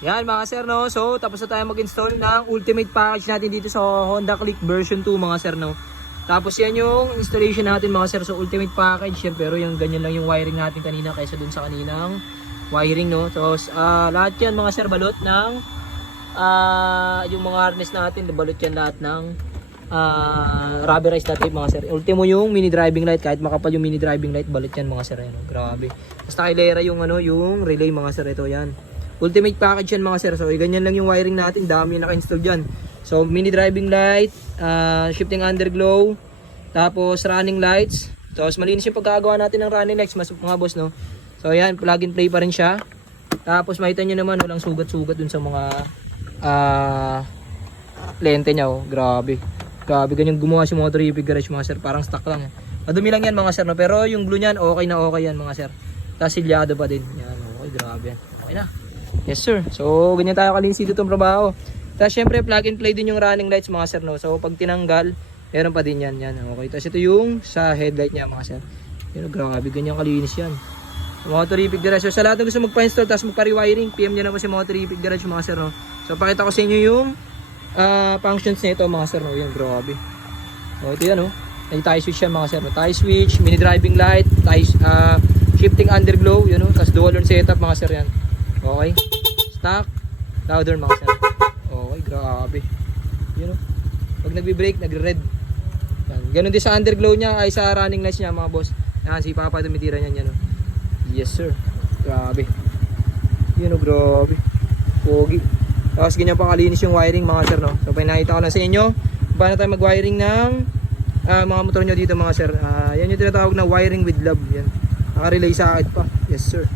Yan mga sir, no? So tapos na tayo mag-install ng ultimate package natin dito sa Honda Click version 2 mga sir, no? Tapos yan yung installation natin mga sir sa ultimate package yan, pero yung ganyan lang yung wiring natin kanina kaysa dun sa kaninang wiring, no? So lahat yan mga sir balot ng yung mga harness natin, balot yan lahat ng rubberized na tape mga sir. Ultimo yung mini driving light, kahit makapal yung mini driving light, balot yan mga sir, no? Grabe. Basta kailera yung yung relay mga sir, ito yan. Ultimate package yan mga sir. So ganyan lang yung wiring natin, dami yung naka-install dyan. So mini driving light, shifting underglow, tapos running lights. Tapos malinis yung pagkagawa natin ng running lights mga boss, no. So ayan, plug and play pa rin siya. Tapos makita nyo naman walang sugat-sugat dun sa mga lente nya, oh. Grabe. Grabe, ganyan gumawa si Motor Review Garage mga sir, parang stock lang. Madumi lang yan mga sir, no. Pero yung glue nyan okay na okay yan mga sir. Tapos silyado pa din. Yan, okay, grabe yan. Okay na. Yes sir. So ganyan tayo kalinis dito itong trabaho. Tapos syempre plug and play din yung running lights mga sir, no. So pag tinanggal, meron pa din yan. Okay. Tapos ito yung sa headlight niya mga sir. Yan, grabe, ganyan kalinis yan. Motor Review Garage. So sa lahat ng gusto magpa-install tapos magpa-rewiring, PM nyo na po si Motor Review Garage mga sir, no. So pakita ko sa inyo yung functions nito mga sir, no. Yan, grabe. So ito yan, no. May tie switch yan mga sir, no. Tie switch, mini driving light, shifting underglow, yun, no. Tapos dual horn setup mga sir yan. Okay. Stock, louder mga sir. Okay, grabe. Yun, know, pag nagbi-brake, nagre-red. Yan. Ganun din sa underglow niya, ay sa running lights niya mga boss. Yan, si Papa tumitira niyan, yan. No? Yes sir. Grabe. Yun, know, grabe. Pogi. Tapos ganyan pa kalinis yung wiring mga sir, no. So pinakita ko na sa inyo paano tayo mag-wiring ng mga motor nyo dito mga sir. Yan yung tinatawag na wiring with love. Yan. Naka-relay sa akin pa. Yes sir.